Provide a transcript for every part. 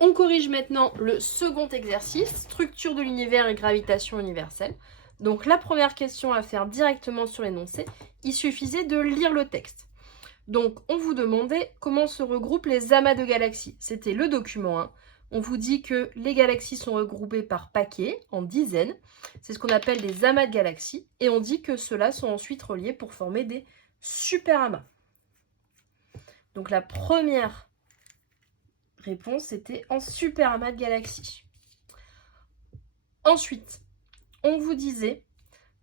On corrige maintenant le second exercice, structure de l'univers et gravitation universelle. Donc la première question à faire directement sur l'énoncé, il suffisait de lire le texte. Donc on vous demandait comment se regroupent les amas de galaxies. C'était le document 1. On vous dit que les galaxies sont regroupées par paquets, en dizaines. C'est ce qu'on appelle des amas de galaxies. Et on dit que ceux-là sont ensuite reliés pour former des superamas. Donc la première réponse était en superamas de galaxies. Ensuite, on vous disait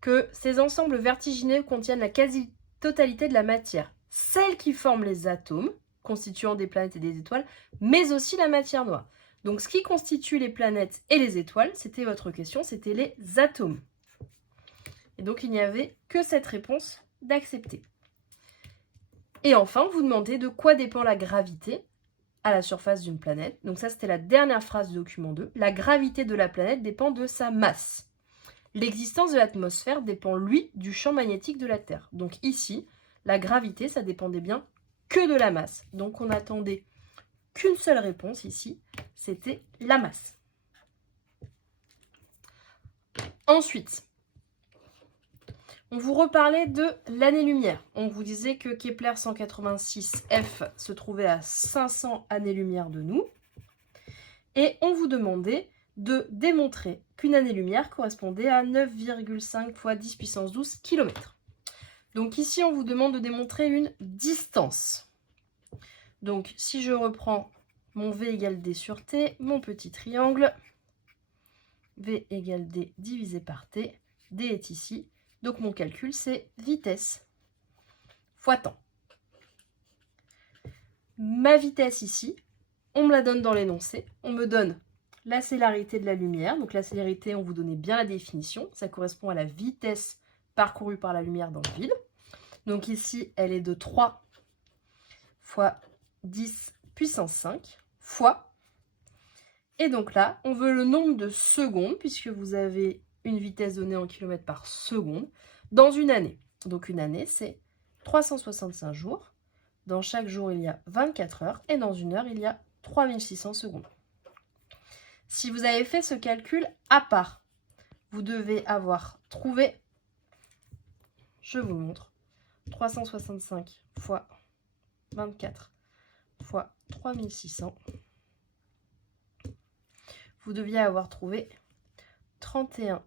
que ces ensembles vertigineux contiennent la quasi-totalité de la matière, celle qui forme les atomes, constituant des planètes et des étoiles, mais aussi la matière noire. Donc ce qui constitue les planètes et les étoiles, c'était votre question, c'était les atomes. Et donc il n'y avait que cette réponse d'accepter. Et enfin, on vous demandait de quoi dépend la gravité à la surface d'une planète. Donc ça, c'était la dernière phrase du document 2. La gravité de la planète dépend de sa masse. L'existence de l'atmosphère dépend, lui, du champ magnétique de la Terre. Donc ici, la gravité, ça dépendait bien que de la masse. Donc on n'attendait qu'une seule réponse ici, c'était la masse. Ensuite, on vous reparlait de l'année-lumière. On vous disait que Kepler 186F se trouvait à 500 années-lumière de nous. Et on vous demandait de démontrer qu'une année-lumière correspondait à 9,5 fois 10 puissance 12 km. Donc ici, on vous demande de démontrer une distance. Donc si je reprends mon V égale D sur T, mon petit triangle, V égale D divisé par T, D est ici. Donc mon calcul, c'est vitesse fois temps. Ma vitesse ici, on me la donne dans l'énoncé. On me donne la célérité de la lumière. Donc la célérité, on vous donnait bien la définition. Ça correspond à la vitesse parcourue par la lumière dans le vide. Donc ici, elle est de 3 fois 10 puissance 5 fois. Et donc là, on veut le nombre de secondes, puisque vous avez une vitesse donnée en kilomètres par seconde, dans une année. Donc une année, c'est 365 jours. Dans chaque jour, il y a 24 heures. Et dans une heure, il y a 3600 secondes. Si vous avez fait ce calcul à part, vous devez avoir trouvé, je vous montre, 365 fois 24 fois 3600. Vous deviez avoir trouvé 31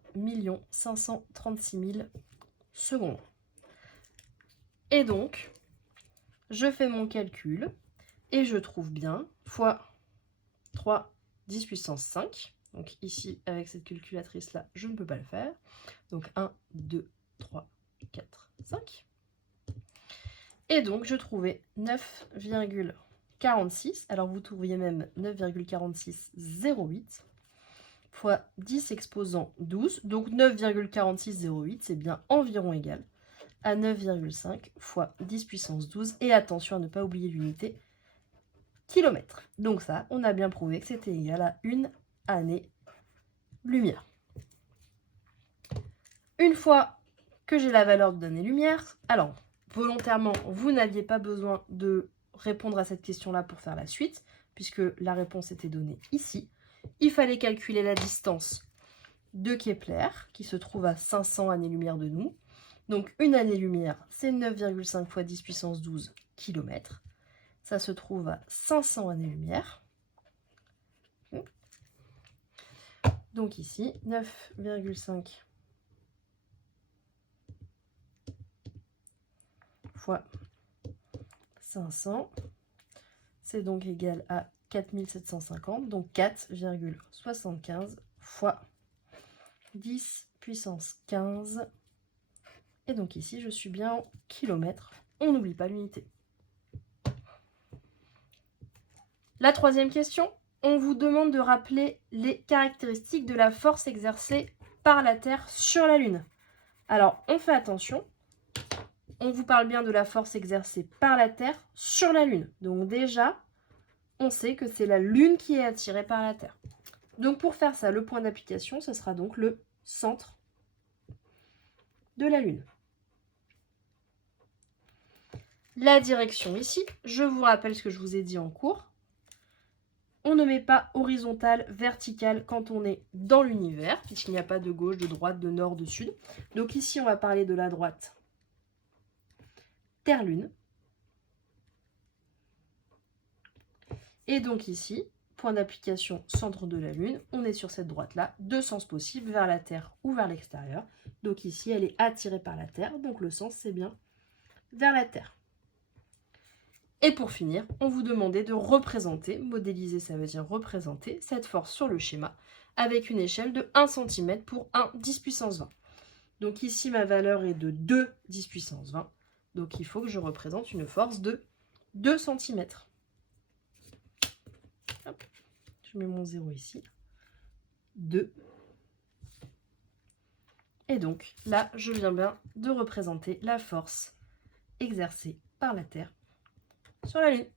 536 000 secondes. Et donc, je fais mon calcul et je trouve bien fois 3 10 puissance 5. Donc ici, avec cette calculatrice-là, je ne peux pas le faire. Donc 1, 2, 3, 4, 5. Et donc, je trouvais 9,46. Alors, vous trouviez même 9,4608 fois 10 exposant 12. Donc, 9,4608, c'est bien environ égal à 9,5 fois 10 puissance 12. Et attention à ne pas oublier l'unité kilomètre. Donc ça, on a bien prouvé que c'était égal à une année-lumière. Une fois que j'ai la valeur de l'année-lumière, alors, volontairement, vous n'aviez pas besoin de répondre à cette question-là pour faire la suite, puisque la réponse était donnée ici. Il fallait calculer la distance de Kepler, qui se trouve à 500 années-lumière de nous. Donc, une année-lumière, c'est 9,5 fois 10 puissance 12 km. Ça se trouve à 500 années-lumière. Donc ici, 9,5 fois 500, c'est donc égal à 4750, donc 4,75 fois 10 puissance 15. Et donc ici, je suis bien en kilomètres. On n'oublie pas l'unité. La troisième question, on vous demande de rappeler les caractéristiques de la force exercée par la Terre sur la Lune. Alors, on fait attention. On vous parle bien de la force exercée par la Terre sur la Lune. Donc déjà, on sait que c'est la Lune qui est attirée par la Terre. Donc pour faire ça, le point d'application, ce sera donc le centre de la Lune. La direction ici, je vous rappelle ce que je vous ai dit en cours. On ne met pas horizontal, vertical quand on est dans l'univers, puisqu'il n'y a pas de gauche, de droite, de nord, de sud. Donc ici, on va parler de la droite Terre-Lune. Et donc ici, point d'application centre de la Lune, on est sur cette droite-là, deux sens possibles, vers la Terre ou vers l'extérieur. Donc ici, elle est attirée par la Terre, donc le sens, c'est bien vers la Terre. Et pour finir, on vous demandait de représenter, modéliser ça veut dire représenter, cette force sur le schéma avec une échelle de 1 cm pour 1 10 puissance 20. Donc ici, ma valeur est de 2 10 puissance 20. Donc il faut que je représente une force de 2 cm. Hop, je mets mon 0 ici. 2. Et donc là, je viens bien de représenter la force exercée par la Terre sur la Lune.